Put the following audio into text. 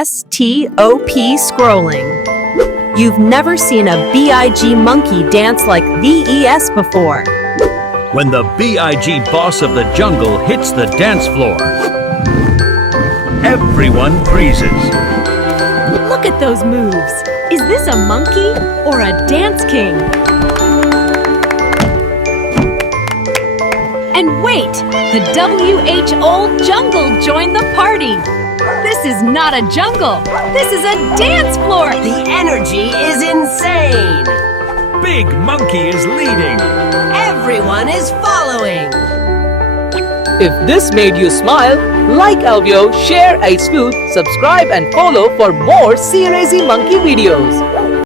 STOP scrolling. You've never seen a BIG monkey dance like VES before. When the BIG boss of the jungle hits the dance floor, everyone freezes. Look at those moves. Is this a monkey or a dance king? And wait, the WH Old Jungle joined the party. This is not a jungle. This is a dance floor. The energy is insane. Big Monkey is leading. Everyone is following. If this made you smile, like our video, share Ice Food, subscribe and follow for more CRAZ Monkey videos.